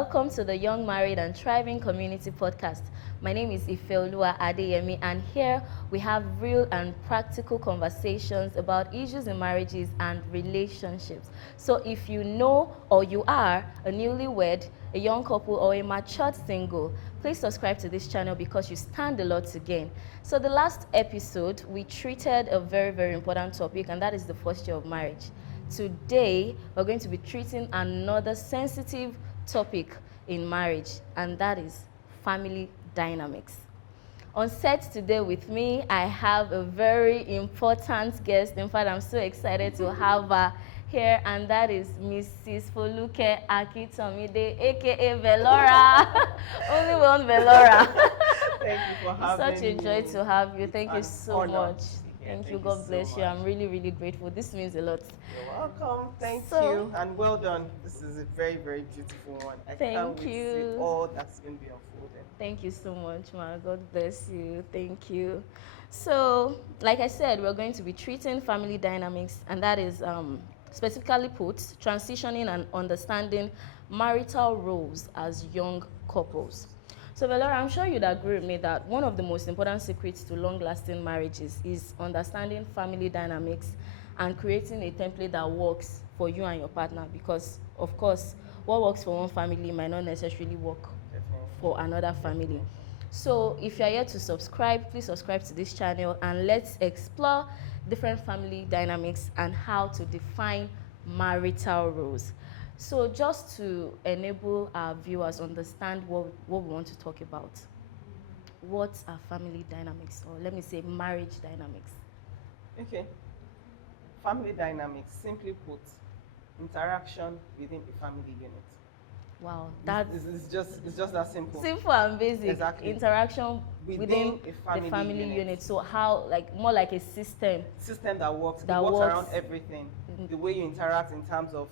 Welcome to the Young Married and Thriving Community Podcast. My name is Ifeoluwa Adeyemi, and here we have real and practical conversations about issues in marriages and relationships. So if you know or you are a newlywed, a young couple, or a matured single, please subscribe to this channel because you stand a lot to gain. So the last episode, we treated a very, very important topic, and that is the first year of marriage. Today, we're going to be treating another sensitive topic in marriage, and that is family dynamics. On set today with me, I have a very important guest. In fact, I'm so excited to have her here, and that is Mrs. Foluke Akitomide, aka Velora. Only one Velora. Thank you for having me. Such a joy to have you. Thank you It's so an honor. much. Yeah, Thank you. God so bless you. much. I'm really, really grateful. This means a lot. You're welcome. Thank So- you. And well done. This is a very, very beautiful one. I Thank can't wait to you. see all that's going to be unfolded. Thank you so much, ma. God bless you. Thank you. So, like I said, we're going to be treating family dynamics, and that is specifically put, transitioning and understanding marital roles as young couples. So, Valora, I'm sure you'd agree with me that one of the most important secrets to long-lasting marriages is understanding family dynamics and creating a template that works for you and your partner, because, of course, what works for one family might not necessarily work Definitely. for another family. So if you're here to subscribe, please subscribe to this channel, and let's explore different family dynamics and how to define marital roles. So just to enable our viewers understand what we want to talk about, what are family dynamics, or let me say marriage dynamics? Okay. Family dynamics, simply put, interaction within a family unit. Wow, that's It's just that simple. simple and basic. Exactly. Interaction within a the family unit. So how, like, more like a system. System that works. That It works works. around everything. Mhm. The way you interact in terms of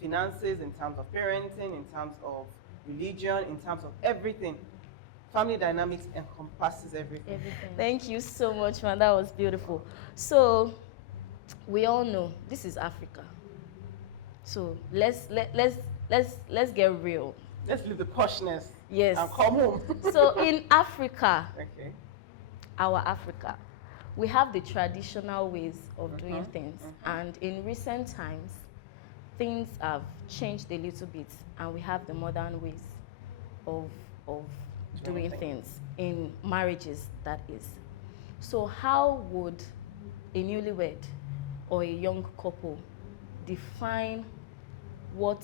finances, in terms of parenting, in terms of religion, in terms of everything. Family dynamics encompasses everything. Thank you so much, man. That was beautiful. So we all know this is Africa. So let's get real. Let's leave the poshness Yes. and come home. So in Africa, Okay. our Africa, we have the traditional ways of doing Mhm, things, mhm. and in recent times, things have changed a little bit, and we have the modern ways of doing things in marriages, that is. So how would a newlywed or a young couple define what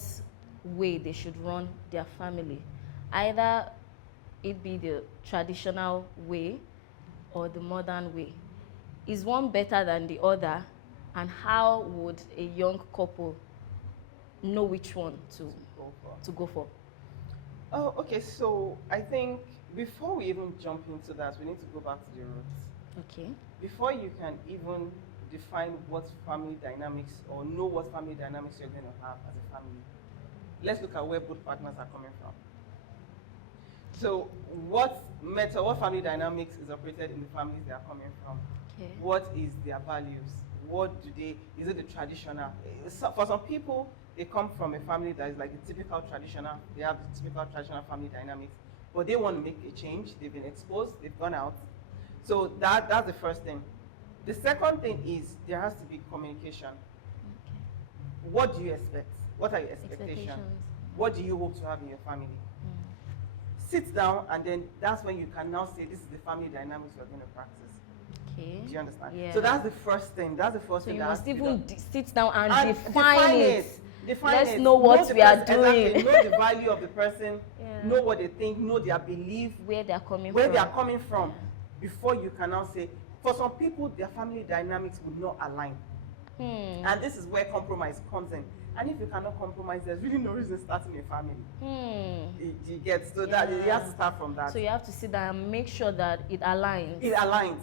way they should run their family? Either it be the traditional way or the modern way. Is one better than the other? And how would a young couple know which one to go for? Oh, okay. So I think before we even jump into that, we need to go back to the roots. Okay. Before you can even define what family dynamics or know what family dynamics you're going to have as a family, let's look at where both partners are coming from. So what family dynamics is operated in the families they are coming from? Okay. What is their values? Is it the traditional? For some people, they come from a family that is like the typical traditional, they have the typical traditional family dynamics, but they want to make a change. They've been exposed, they've gone out. So that's the first thing. The second thing is there has to be communication. Okay. What do you expect? What are your expectations? What do you hope to have in your family? Sit down, and then that's when you can now say, this is the family dynamics you're going to practice. Okay. Do you understand? Yeah. So that's the first thing. That's the first So thing. you that has must to be even done. sit down and, And define it. Define Let's it. know what the we are person- doing. Exactly. Know the value of the person. Yeah. Know what they think. Know their belief. Where they are coming Where from. they are coming from. Before you can now say, for some people, their family dynamics would not align. And this is where compromise comes in. And if you cannot compromise, there's really no reason starting a family. You get, so that you have to start from that. So you have to sit down and make sure that it aligns. It aligns.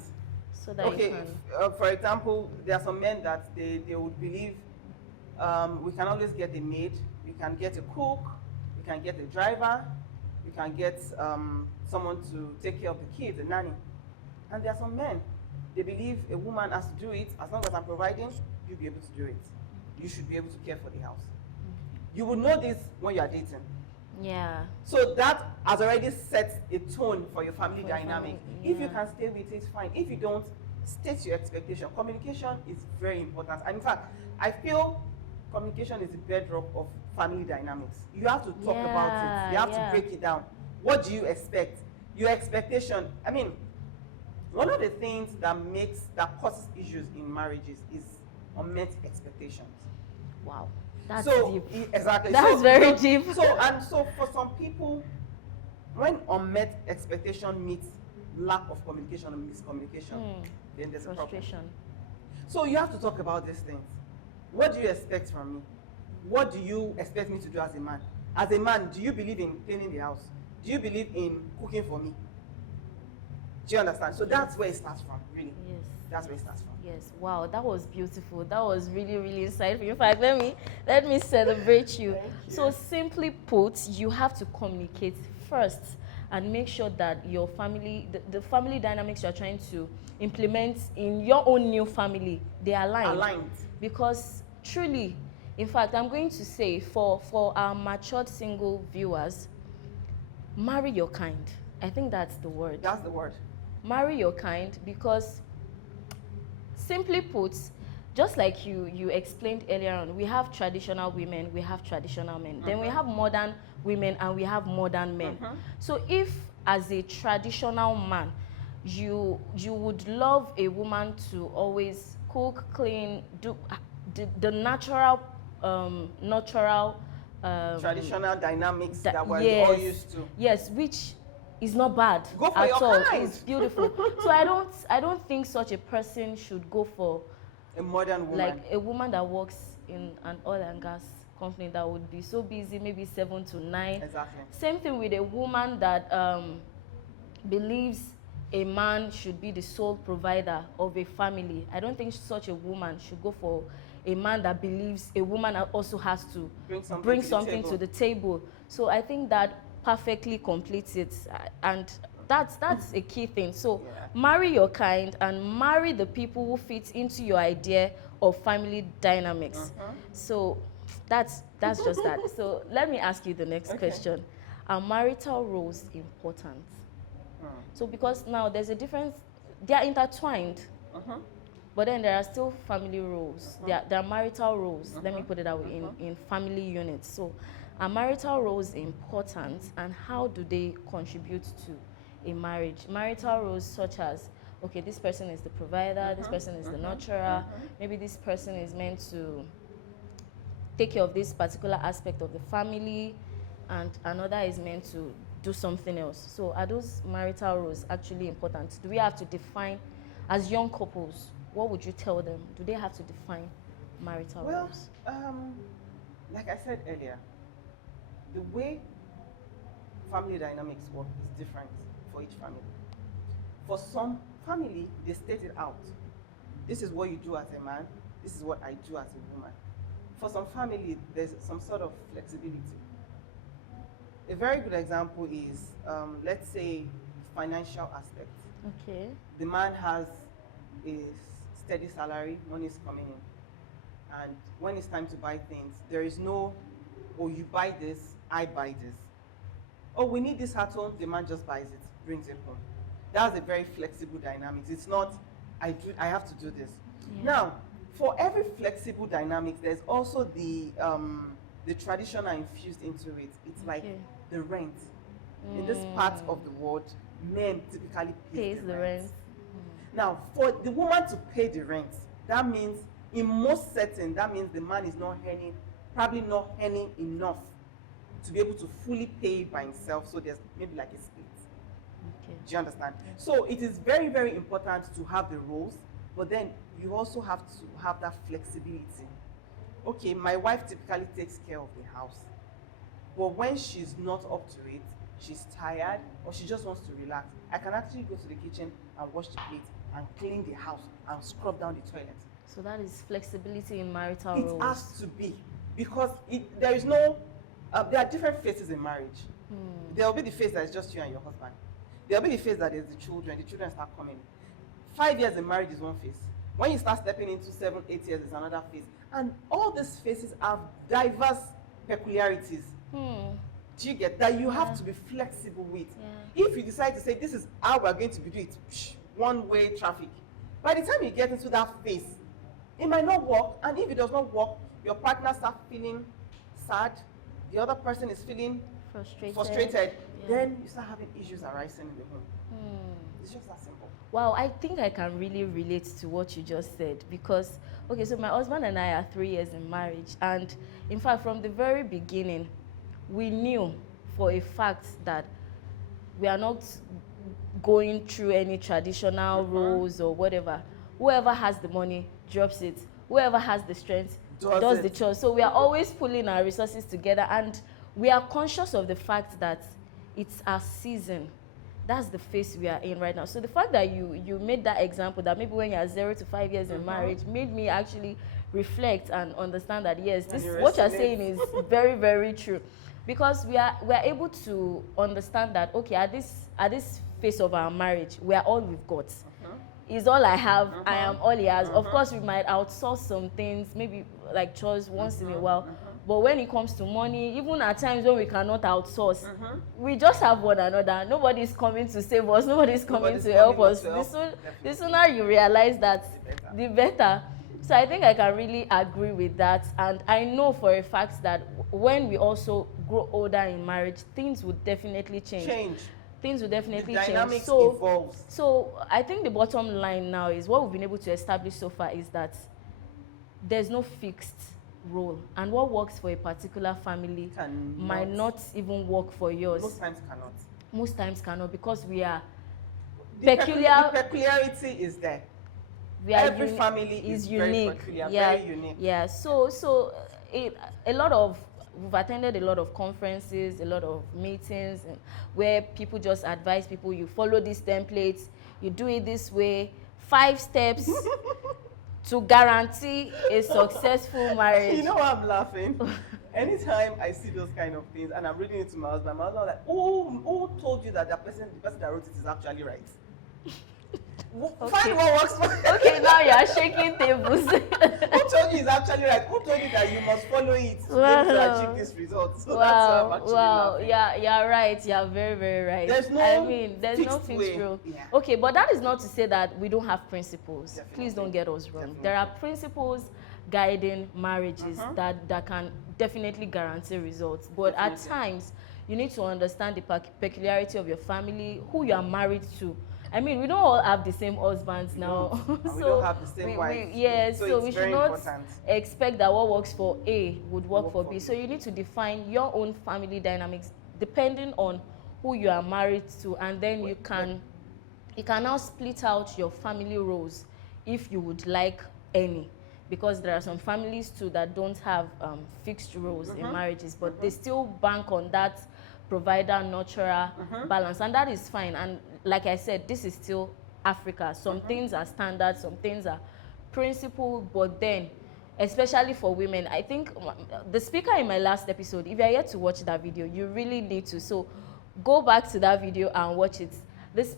So that Okay, you can. for example, there are some men that they would believe we can always get a maid, we can get a cook, we can get a driver, we can get someone to take care of the kids, a nanny. And there are some men, they believe a woman has to do it. As long as I'm providing, you'll be able to do it. You should be able to care for the house. You will know this when you are dating. Yeah. So that has already set a tone for your family For your dynamic. family, If you yeah. can stay with it, fine. If you don't, state your expectation. Communication is very important. And in fact, I feel communication is the bedrock of family dynamics. You have to talk about it. You have to Yeah. break it down. What do you expect? Your expectation. I mean, one of the things that causes issues in marriages is unmet expectations. Wow. That's So deep. exactly. That's so, very you know, deep. so for some people, when unmet expectation meets lack of communication and miscommunication, then there's a problem. Frustration. So you have to talk about these things. What do you expect from me? What do you expect me to do as a man? As a man, do you believe in cleaning the house? Do you believe in cooking for me? Do you understand? So that's where it starts from, really. Yes. That's where it starts from. Yes. Wow, that was beautiful. That was really, really insightful. In fact, let me celebrate you. Thank you. So simply put, you have to communicate first and make sure that your family, the family dynamics you're trying to implement in your own new family, they are aligned. Because truly, in fact, I'm going to say for our matured single viewers, marry your kind. I think that's the word. That's the word. Marry your kind, because simply put, just like you explained earlier on, we have traditional women, we have traditional men. Then we have modern women and we have modern men. So if as a traditional man, you would love a woman to always cook, clean, do the natural Traditional dynamics that that we're yes, all used to. yes, which is not bad Go for at your all. kind. It's beautiful. So I don't think such a person should go for A modern woman. like a woman that works in an oil and gas company that would be so busy, maybe 7 to 9. Exactly. Same thing with a woman that believes a man should be the sole provider of a family. I don't think such a woman should go for a man that believes a woman also has to bring something to the table. So I think that perfectly completes it, and that's a key thing. So marry your kind and marry the people who fit into your idea of family dynamics. So that's just that. So let me ask you the next question. Are marital roles important? So because now there's a difference, they are intertwined, but then there are still family roles. There are marital roles, let me put it that way, in family units. So are marital roles important, and how do they contribute to a marriage? Marital roles such as, okay, this person is the provider, this person is the nurturer, maybe this person is meant to take care of this particular aspect of the family, and another is meant to do something else. So are those marital roles actually important? Do we have to define, as young couples, what would you tell them? Do they have to define marital roles? Like I said earlier, the way family dynamics work is different for each family. For some family, they state it out. This is what you do as a man, this is what I do as a woman. For some family, there's some sort of flexibility. A very good example is, let's say, financial aspect. Okay. The man has a steady salary, money is coming in. And when it's time to buy things, there is no, oh, you buy this, I buy this. Oh, we need this at home, the man just buys it, brings it home. That's a very flexible dynamics. It's not, I have to do this. Yeah. Now, for every flexible dynamics, there's also the traditional infused into it. It's like the rent. In this part of the world, men typically pays the rent. Now, for the woman to pay the rent, that means, in most settings, that means the man is not earning, probably not earning enough to be able to fully pay by himself. So there's maybe like a split. Okay. Do you understand? So it is very, very important to have the roles, but then you also have to have that flexibility. Okay, my wife typically takes care of the house, but when she's not up to it, she's tired, or she just wants to relax, I can actually go to the kitchen and wash the plate and clean the house and scrub down the toilet. So that is flexibility in marital roles. It has to be, because there is no, there are different phases in marriage. There will be the phase that is just you and your husband. There will be the phase that is the children start coming. 5 years in marriage is one phase. When you start stepping into 7, 8 years, is another phase. And all these phases have diverse peculiarities. Do you get that? You have to be flexible with. If you decide to say, this is how we're going to be doing it, one-way traffic, by the time you get into that phase, it might not work. And if it does not work, your partner starts feeling sad, the other person is feeling frustrated. Then you start having issues arising in the home. It's just that simple. Wow, I think I can really relate to what you just said because, okay, so my husband and I are 3 years in marriage, and in fact, from the very beginning, we knew for a fact that we are not going through any traditional roles or whatever. Whoever has the money drops it. Whoever has the strength does the chores. So we are always pulling our resources together, and we are conscious of the fact that it's our season. That's the phase we are in right now. So the fact that you made that example that maybe when you are 0 to 5 years in marriage made me actually reflect and understand that yes, this what you're saying is very, very true. Because we are able to understand that okay, at this phase of our marriage, we are all we've got. Is all I have, I am all he has. Of course, we might outsource some things, maybe like chores once in a while. But when it comes to money, even at times when we cannot outsource, we just have one another. Nobody's coming to save us. Nobody's coming to help us. The sooner you realize that, the better. So I think I can really agree with that. And I know for a fact that when we also grow older in marriage, things would definitely change. Things will definitely change. Dynamics evolves. So I think the bottom line now is what we've been able to establish so far is that there's no fixed role, and what works for a particular family might not even work for yours. Most times cannot because we are peculiar. The peculiarity is there. Every family is unique. Very unique. Yeah. So we've attended a lot of conferences, a lot of meetings, and where people just advise people, you follow these templates, you do it this way, 5 steps to guarantee a successful marriage. You know why I'm laughing? Anytime I see those kind of things and I'm reading it to my husband is like, who told you that the person that wrote it is actually right? Okay. Find what works for you. Okay, now you are shaking tables. Who told you it's actually right? Who told you that you must follow it to be able to achieve this result? So that's why I'm actually laughing. Yeah, you're right. You're very, very right. There's no fixed rule. Yeah. Okay, but that is not to say that we don't have principles. Definitely. Please don't get us wrong. Definitely. There are principles guiding marriages that can definitely guarantee results. But at times, you need to understand the peculiarity of your family, who you are married to. I mean, we don't all have the same husbands now. We don't have the same wives. So we should not expect that what works for A would work for B. So you need to define your own family dynamics depending on who you are married to, and then you can now split out your family roles if you would like any. Because there are some families too that don't have fixed roles in marriages, but they still bank on that provider nurturer balance, and that is fine. And like I said, this is still Africa. Some things are standard, some things are principle, but then especially for women, I think the speaker in my last episode, if you're yet to watch that video, you really need to. So go back to that video and watch it.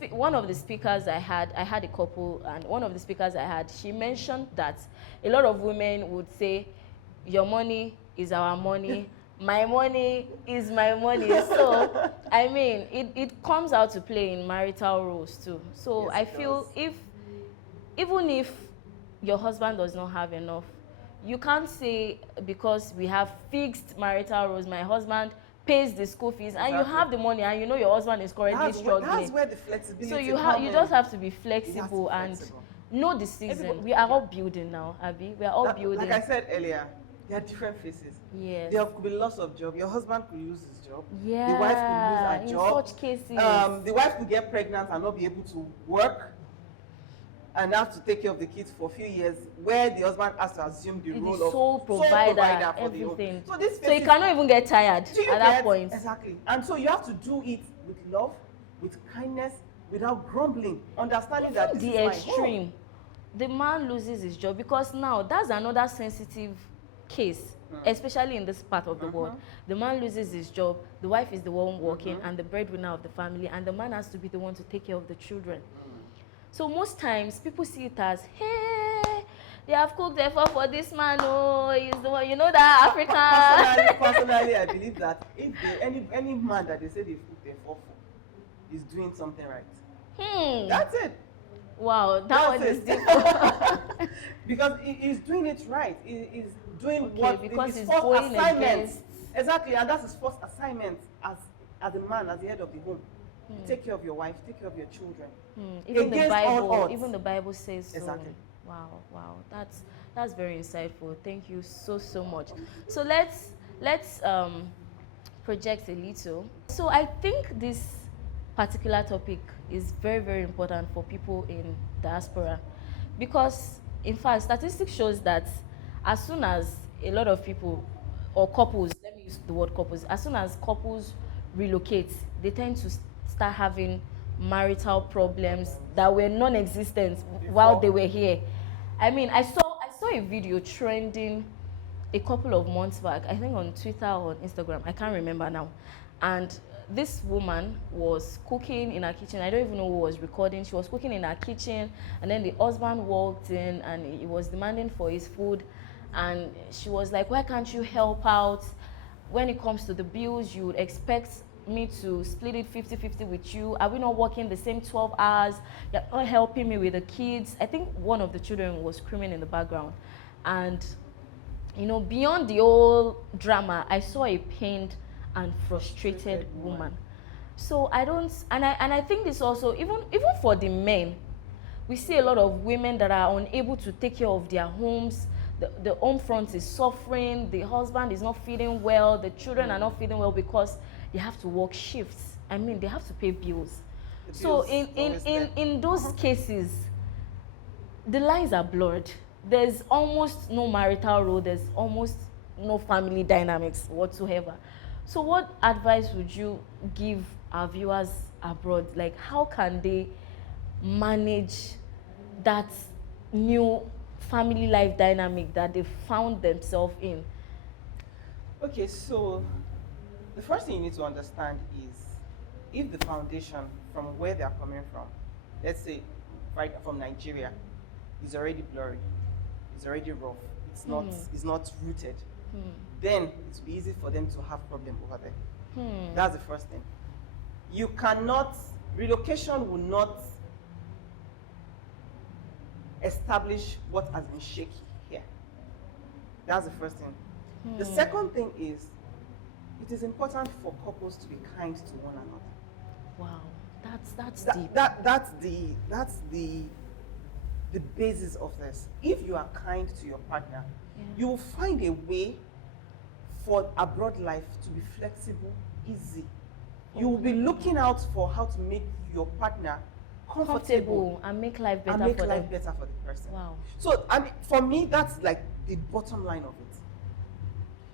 One of the speakers I had a couple, and one of the speakers I had, she mentioned that a lot of women would say, your money is our money, my money is my money. So, I mean, it comes out to play in marital roles too. So yes, I feel even if your husband does not have enough, you can't say because we have fixed marital roles, my husband pays the school fees, and you have the money, and you know your husband is currently struggling. That's where the flexibility So you just have to be flexible and know the season. We are all building now, Abby. We are all building. Like I said earlier, there are different phases. Yes. There could be loss of job. Your husband could lose his job. Yeah. The wife could lose her job. In such cases. The wife could get pregnant and not be able to work, and have to take care of the kids for a few years, where the husband has to assume the role of sole provider for everything. So you cannot even get tired at that point. Exactly. And so you have to do it with love, with kindness, without grumbling, understanding that this is my home. The man loses his job, because now that's another sensitive case, especially in this part of the world. The man loses his job, the wife is the one working and the breadwinner of the family, and the man has to be the one to take care of the children. So most times people see it as, hey, they have cooked effort for this man. Oh, he's the one. You know that African. Personally, I believe that if any man that they say they've cooked effort for is doing something right. That's it. Wow, that one is deep. Because he's doing it right. He's doing because his he's first going assignment. against. Exactly, and that's his first assignment as a man, as the head of the home. Take care of your wife, take care of your children. Even Against all odds. Even the Bible says so. Exactly. Wow. That's very insightful. Thank you so much. So let's project a little. So I think this particular topic is very important for people in diaspora, because in fact statistics shows that as soon as a lot of people or couples, let me use the word couples, as soon as couples relocate, they tend to start having marital problems that were non-existent while they were here. I mean, I saw a video trending a couple of months back, I think on Twitter or on Instagram, I can't remember now. And this woman was cooking in her kitchen. I don't even know who was recording. She was cooking in her kitchen, and then the husband walked in and he was demanding for his food. And she was like, why can't you help out? When it comes to the bills, you would expect me to split it 50-50 with you. Are we not working the same 12 hours? You're not helping me with the kids. I think one of the children was screaming in the background. And, you know, beyond the whole drama, I saw a pained and frustrated woman. So I don't, and I think this also, even for the men, we see a lot of women that are unable to take care of their homes. The home front is suffering, the husband is not feeling well, the children are not feeling well because they have to work shifts. I mean, they have to pay bills. So in those cases, the lines are blurred. There's almost no marital role, there's almost no family dynamics whatsoever. So what advice would you give our viewers abroad? Like, how can they manage that new family life dynamic that they found themselves in? Okay, so the first thing you need to understand is if the foundation from where they are coming from, let's say right from Nigeria, is already blurry, it's already rough, it's not rooted, then it will be easy for them to have problem over there. That's the first thing. You cannot, relocation will not establish what has been shaky here. That's the first thing. The second thing is, it is important for couples to be kind to one another. Wow, that's deep. That's the basis of this. If you are kind to your partner, you will find a way for abroad life to be flexible, easy. You will be looking out for how to make your partner comfortable and make life better for them. Better for the person. Wow. So I mean, for me, that's like the bottom line of it.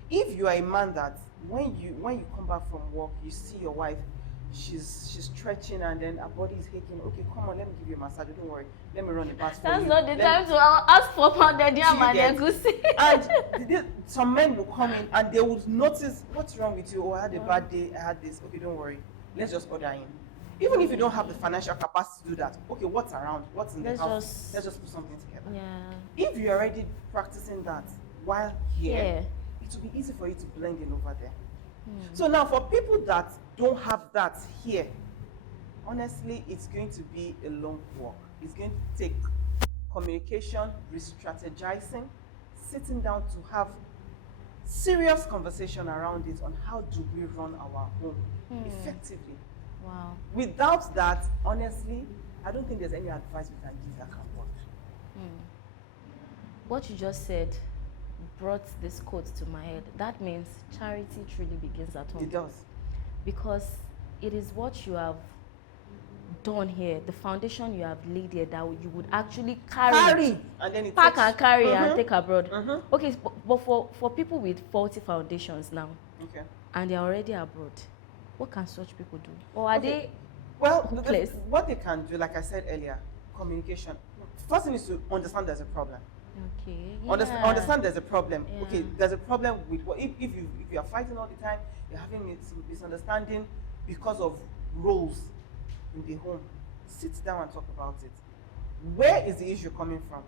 If you are a man that when you come back from work, you see your wife, she's stretching and then her body is aching. Okay, come on, let me give you a massage. Don't worry, let me run a bath for you. That's not the time to ask for pounded yam and egusi. And some men will come in and they will notice, what's wrong with you? Oh, I had a bad day. I had this. Okay, don't worry. Let's just order in. Even if you don't have the financial capacity to do that, okay, what's around? What's in the house? Let's just put something together. Yeah. If you're already practicing that while here, it will be easy for you to blend in over there. So now for people that don't have that here, honestly, it's going to be a long walk. It's going to take communication, re-strategizing, sitting down to have serious conversation around it on how do we run our home effectively. Wow. Without that, honestly, I don't think there's any advice we can give that can work. What you just said brought this quote to my head. That means charity truly begins at home. It does. Because it is what you have done here, the foundation you have laid here, that you would actually carry and then pack and carry and take abroad. Okay, but for people with faulty foundations now, and they're already abroad, what can such people do? Or are they what they can do, like I said earlier, communication. First thing is to understand there's a problem. Okay. Understand there's a problem. Okay, there's a problem with what if you are fighting all the time, you're having misunderstanding because of roles in the home. Sit down and talk about it. Where is the issue coming from?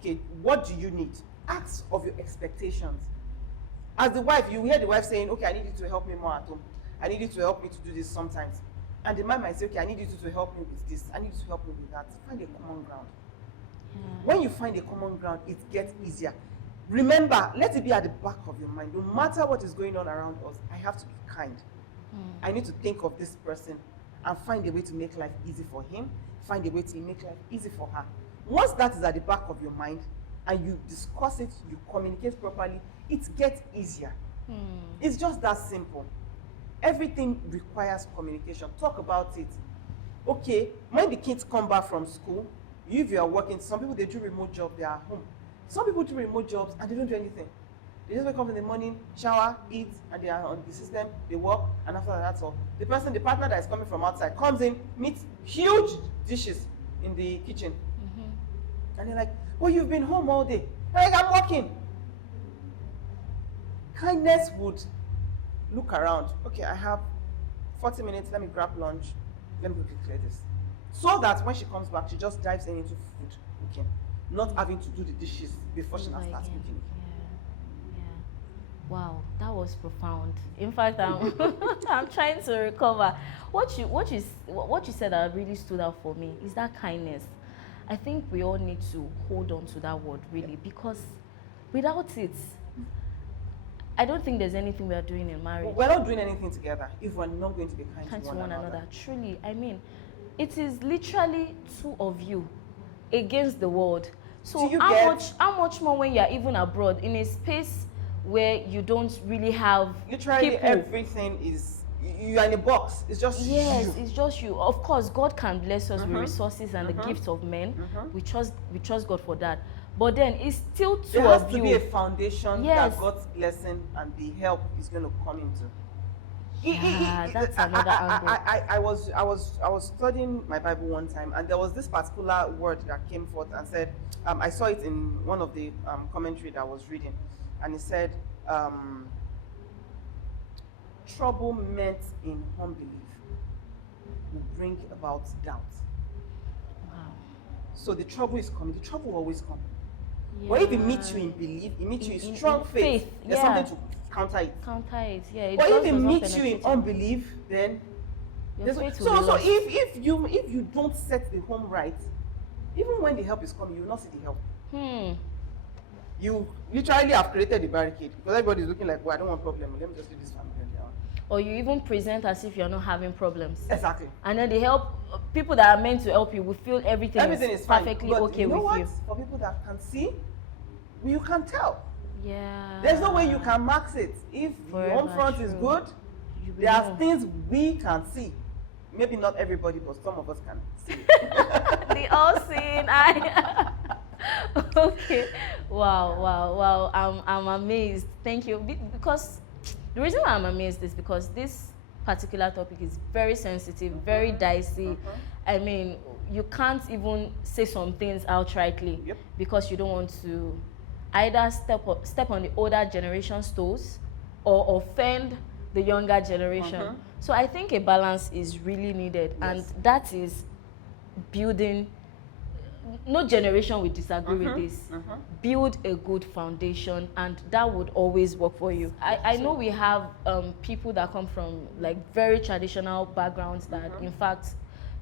okay, what do you need? Ask of your expectations. As the wife, you hear the wife saying, okay, I need you to help me more at home. I need you to help me to do this sometimes. And the man might say, okay, I need you to help me with this. I need you to help me with that. Find a common ground. When you find a common ground, it gets easier. Remember, let it be at the back of your mind. No matter what is going on around us, I have to be kind. I need to think of this person and find a way to make life easy for him, find a way to make life easy for her. Once that is at the back of your mind and you discuss it, you communicate properly, it gets easier. It's just that simple. Everything requires communication. Talk about it. Okay, when the kids come back from school, if you are working, some people, they do remote jobs, they are at home. Some people do remote jobs and they don't do anything. They just wake up in the morning, shower, eat, and they are on the system, they work, and after that, that's all. The partner that is coming from outside comes in, meets huge dishes in the kitchen. And they're like, well, you've been home all day. Like, I'm working. Kindness would look around. Okay, I have 40 minutes, let me grab lunch, let me quickly clear this. So that when she comes back, she just dives into food cooking, not having to do the dishes before she now starts cooking. Wow, that was profound. In fact, I'm trying to recover. What you said that really stood out for me is that kindness. I think we all need to hold on to that word really, because without it, I don't think there's anything we are doing in marriage. We're not doing anything together if we're not going to be kind to one another. Truly, I mean, it is literally two of you against the world. So how much more when you're even abroad in a space where you don't really have literally people. Everything is, you are in a box. It's just you. It's just you. Of course, God can bless us with resources and the gifts of men. We trust God for that. But then it's still two of you. There has to be a foundation that God's blessing and the help is going to come into. That's another angle. I was studying my Bible one time, and there was this particular word that came forth and said, I saw it in one of the commentary that I was reading, and it said, trouble met in unbelief will bring about doubt. Wow. So the trouble is coming. The trouble will always come. But if it meets you in belief, it meets you in strong faith, there's something to counter it. But if it meets you in unbelief, then so if you don't set the home right, even when the help is coming, you will not see the help. You literally have created the barricade because everybody is looking like, well, I don't want problem. Let me just do this family on their own. Or you even present as if you're not having problems. Exactly. And then people that are meant to help you will feel everything is perfectly but okay you know with what? you. For people that can see, you can tell. Yeah. There's no way you can max it. If your home front is good, there are things we can see. Maybe not everybody, but some of us can see. The all-seeing eye. Okay. Wow. I'm amazed. Thank you. Because the reason why I'm amazed is because this particular topic is very sensitive, very dicey. I mean, you can't even say some things outrightly because you don't want to either step on the older generation's toes or offend the younger generation. So I think a balance is really needed, and that is building. No generation will disagree with this. Build a good foundation, and that would always work for you. I know we have people that come from like very traditional backgrounds that in fact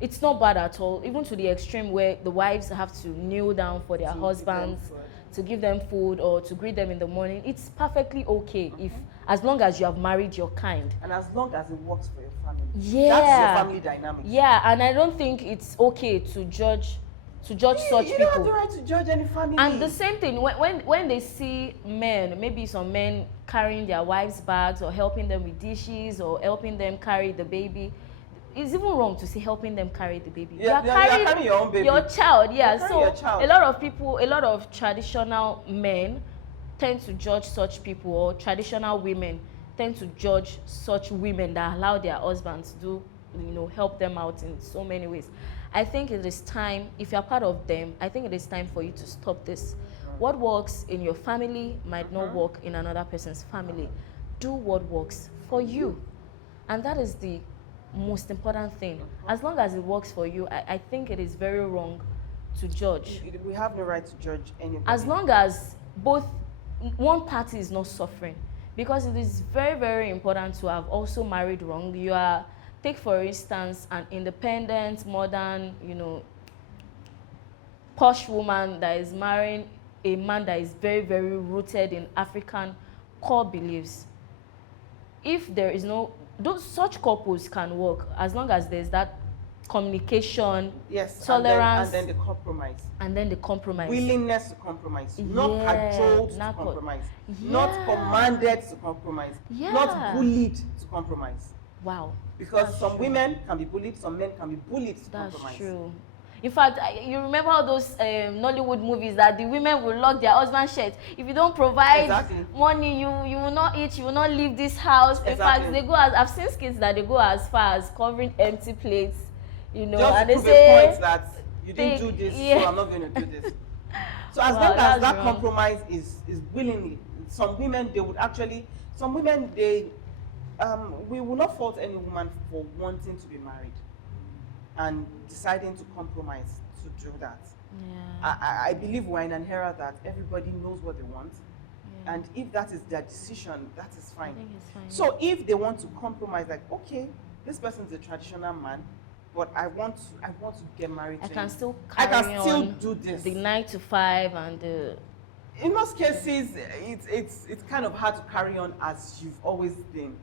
it's not bad at all, even to the extreme where the wives have to kneel down for their husbands to give them food or to greet them in the morning. It's perfectly okay if as long as you have married your kind. And as long as it works for your family. Yeah. That's your family dynamic. Yeah, and I don't think it's okay to judge such people. You don't have the right to judge any family. And the same thing, when they see men, maybe some men carrying their wives' bags or helping them with dishes or helping them carry the baby, it's even wrong to say helping them carry the baby. Yeah, you're carrying your own baby. Your child, yeah. So your child. a lot of traditional men tend to judge such people, or traditional women tend to judge such women that allow their husbands to help them out in so many ways. I think it is time, if you're part of them, I think it is time for you to stop this. What works in your family might not work in another person's family. Do what works for you. And that is the most important thing. As long as it works for you, I think it is very wrong to judge. We have no right to judge anybody. As long as one party is not suffering. Because it is very, very important to have also married wrong. You are, take for instance, an independent, modern, posh woman that is marrying a man that is very, very rooted in African core beliefs. If there is no, such couples can work as long as there's that communication, yes, tolerance, and then the compromise. And then the compromise. Willingness to compromise, not cajoled to compromise, not commanded to compromise, not bullied to compromise. Wow. Because that's some true. Women can be bullied, some men can be bullied to That's compromise. true. In fact, you remember all those Nollywood movies that the women will lock their husband's shirt. If you don't provide money, you will not eat, you will not leave this house. In fact, they go as, I've seen kids that they go as far as covering empty plates, Just and to they prove say, a point that you didn't do this, so I'm not going to do this. So as long as that compromise is willingly, some women, they would actually, we will not fault any woman for wanting to be married and deciding to compromise to do that. I believe we're in an era that everybody knows what they want, and if that is their decision, that is fine. I think it's fine. So if they want to compromise, like, okay, this person's a traditional man, but I want to get married to him. I can still do this. The 9 to 5 and the. In most cases, it's kind of hard to carry on as you've always been.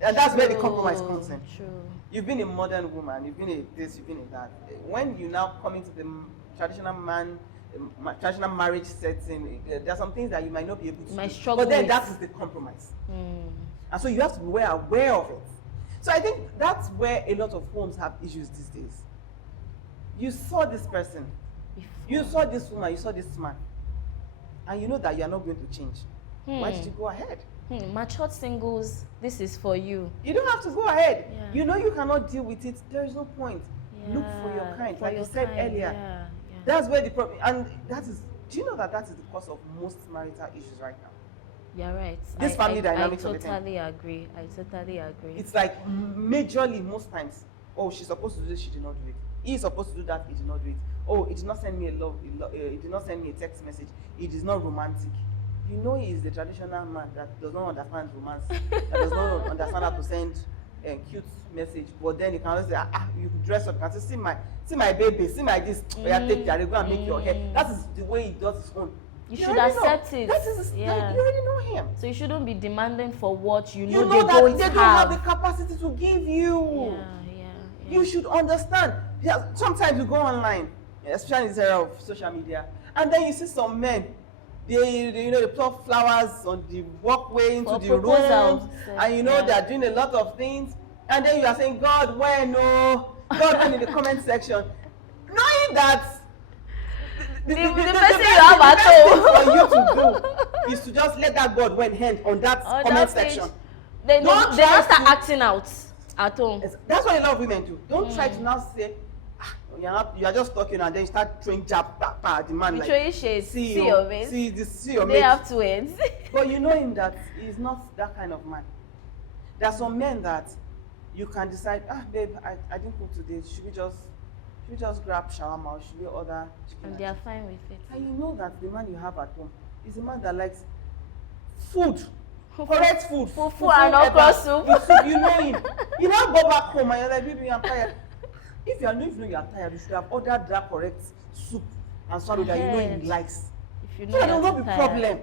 And that's where the compromise comes in. True. You've been a modern woman, you've been a this, you've been a that. When you now come into the traditional marriage setting, there are some things that you might not be able to do. But then that is the compromise. And so you have to be aware of it. So I think that's where a lot of homes have issues these days. You saw this person, you saw this woman, you saw this man, and you know that you are not going to change. Why did you go ahead? Matured singles, this is for you. You don't have to go ahead. You know you cannot deal with it. There is no point. Look for your kind, like you said earlier. That's where the problem, and that is, do you know that is the cause of most marital issues right now? You're right. This family dynamics I totally agree. It's like majorly most times, oh, she's supposed to do this, she did not do it. He's supposed to do that, he did not do it. Oh, he did not send me he did not send me a text message. It is not romantic. You know he is the traditional man that does not understand romance, that does not understand how to send a cute message. But then you can always say, you dress up, you can say, see my baby, see my this, take care, go and make your hair. That is the way he does his own. You should accept it. That is, you already know him. So you shouldn't be demanding for what you know they don't have the capacity to give you. You should understand. Sometimes you go online, especially in this era of social media, and then you see some men. They put flowers on the walkway into the room, and they're doing a lot of things, and then you are saying, God, when? No, God, when in the comment section, knowing that the person you have at home for you to do is to just let that God when hand on that comment section. They don't start acting out at home. That's what a lot of women do. Don't try to now say, you are just talking and then you start throwing jab at the man, like, see your mate. They have to end. But you know him that he's not that kind of man. There are some men that you can decide, babe, I didn't cook today. Should we just grab shawarma or should we order chicken? And they are fine with it. And you know that the man you have at home is a man that likes food. Correct food. Fufu and okra soup. You know him. You now go back home and you're like, baby, I'm tired. If you know you are tired, you should have ordered that correct soup and swallow that you know he likes. If you know there will not be problem.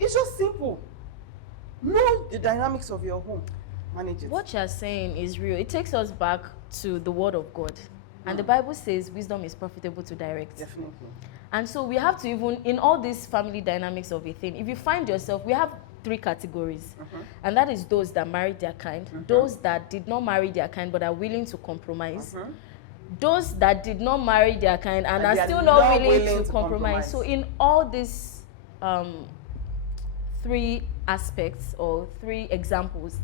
It's just simple. Know the dynamics of your home. Manage it. What you're saying is real. It takes us back to the Word of God. And the Bible says wisdom is profitable to direct. Definitely. And so we have to even, in all these family dynamics of a thing, if you find yourself, we have 3 categories. And that is those that married their kind, those that did not marry their kind but are willing to compromise, those that did not marry their kind and are still not willing to compromise. So in all these 3 aspects or 3 examples,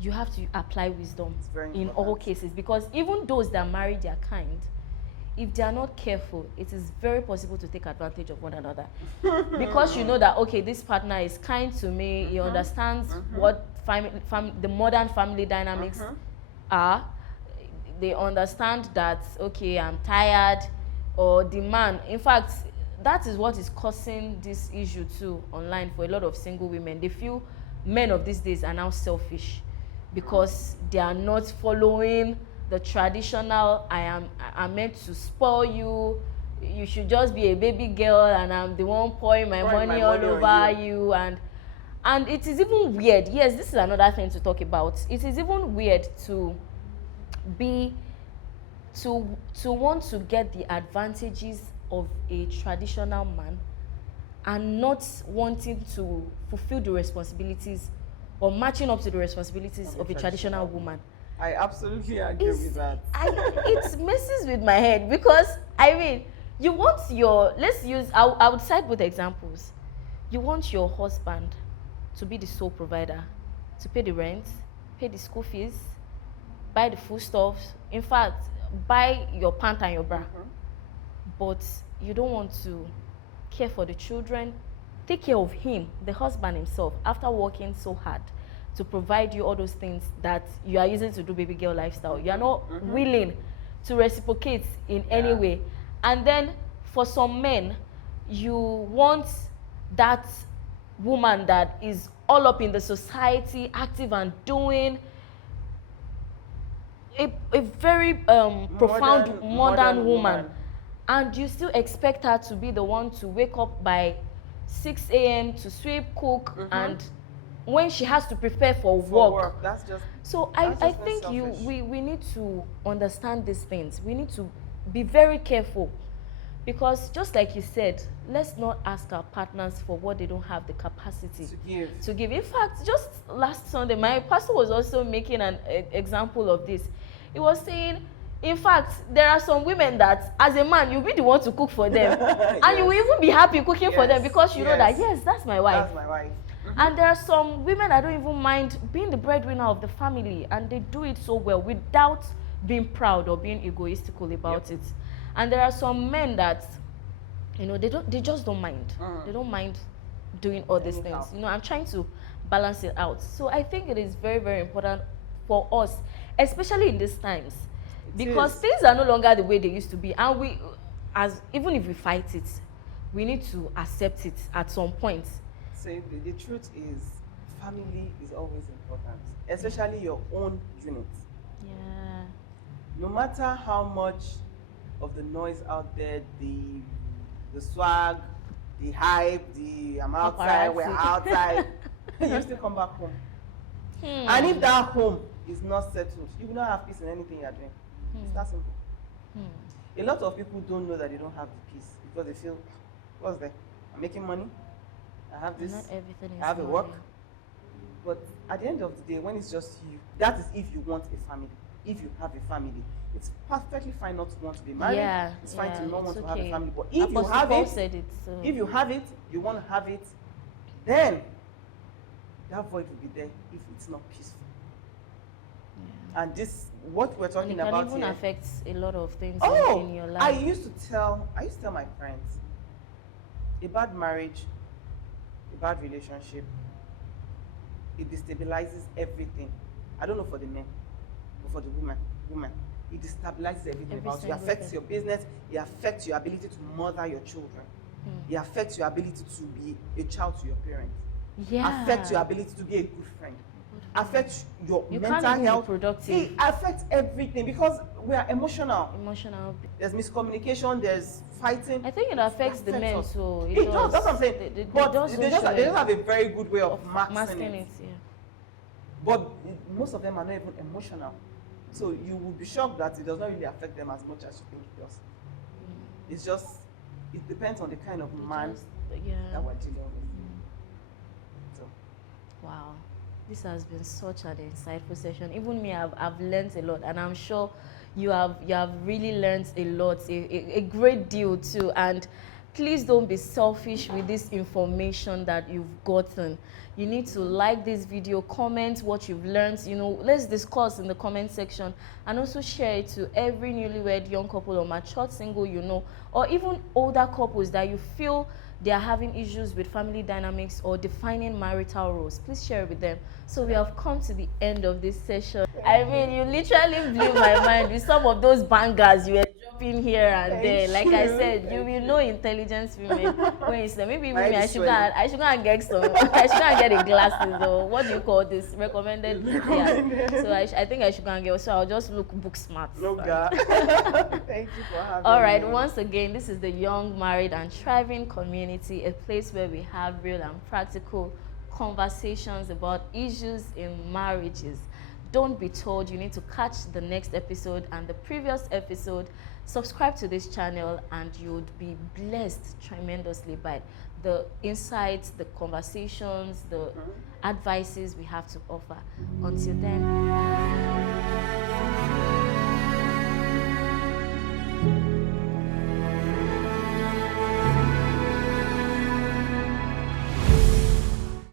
you have to apply wisdom in all cases, because even those that marry their kind, if they are not careful, it is very possible to take advantage of one another. Because you know that, okay, this partner is kind to me, he understands what the modern family dynamics are. they understand that, okay, I'm tired, or the man, in fact, that is what is causing this issue too online for a lot of single women. They feel men of these days are now selfish because they are not following the traditional, I'm meant to spoil you, you should just be a baby girl, and I'm the one pouring my money all over you. And it is even weird. Yes, this is another thing to talk about. It is even weird to be to want to get the advantages of a traditional man and not wanting to fulfill the responsibilities or matching up to the responsibilities of a traditional woman. I absolutely agree with that. It messes with my head because, I mean, you want your, I would cite both examples. You want your husband to be the sole provider, to pay the rent, pay the school fees, buy the foodstuffs, in fact, buy your pant and your bra. But you don't want to care for the children, take care of him, the husband himself, after working so hard to provide you all those things that you are using to do baby girl lifestyle. You are not willing to reciprocate in any way. And then for some men, you want that woman that is all up in the society, active and doing a very profound modern woman. And you still expect her to be the one to wake up by 6 a.m. to sweep, cook, and when she has to prepare for work. That's just, so I think we need to understand these things. We need to be very careful, because just like you said, let's not ask our partners for what they don't have the capacity to give. In fact, just last Sunday, my pastor was also making an example of this. He was saying, in fact, there are some women that, as a man, you'll be the one to cook for them. And you will even be happy cooking for them, because you know that, yes, that's my wife. That's my wife. And there are some women that don't even mind being the breadwinner of the family, and they do it so well without being proud or being egoistical about it. And there are some men that, you know, they just don't mind. They don't mind doing all these things. You know, I'm trying to balance it out. So I think it is very, very important for us, especially in these times, because things are no longer the way they used to be. And we, even if we fight it, we need to accept it at some point. So the truth is, family is always important, especially your own unit. Yeah. No matter how much of the noise out there, the swag, the hype, the I'm outside, we're outside, you still come back home. And if that home is not settled, you will not have peace in anything you're doing. It's that simple. A lot of people don't know that they don't have the peace because they feel, what's there? I'm making money. I have this. Not everything is I have a money. work. But at the end of the day, when it's just you, that is if you want a family. If you have a family, it's perfectly fine not to want to be married. It's fine to not want to have a family. But if you have it, if you have it, you want to have it, then that void will be there if it's not peaceful. And this, what we're talking about here, it can even affect a lot of things in your life. I used to tell my friends, a bad marriage, a bad relationship, it destabilizes everything. I don't know for the men, but for the woman, it destabilizes everything about you. It affects your business, it affects your ability to mother your children. It affects your ability to be a child to your parents. Affects your ability to be a good friend. Affects your mental health. Productive. It affects everything because we are emotional. There's miscommunication, there's fighting. I think it affects the men too. It does. That's what I'm saying. They don't have a very good way of masking it. But most of them are not even emotional. So you will be shocked that it does not really affect them as much as you think it does. It's just, it depends on the kind of man that we're dealing with. So. Wow. This has been such an insightful session. Even me, I've learned a lot, and I'm sure you have really learned a lot, a great deal too. And please don't be selfish with this information that you've gotten. You need to like this video, comment what you've learned. You know, let's discuss in the comment section, and also share it to every newlywed young couple or matured single you know, or even older couples that you feel they are having issues with family dynamics or defining marital roles, please share it with them. So we have come to the end of this session. I mean, you literally blew my mind with some of those bangers you were dropping here and there. Like I said, you will know intelligence women when you say, maybe women, I should go and get some, I should go and get the glasses, or what do you call this, recommended. Yeah. So I think I should go and get, so I'll just look book smart. Thank you for having me. All right, once again, this is the Young, Married and Thriving Community, a place where we have real and practical conversations about issues in marriages. Don't be told. You need to catch the next episode and the previous episode. Subscribe to this channel and you would be blessed tremendously by the insights, the conversations, the advices we have to offer. Until then.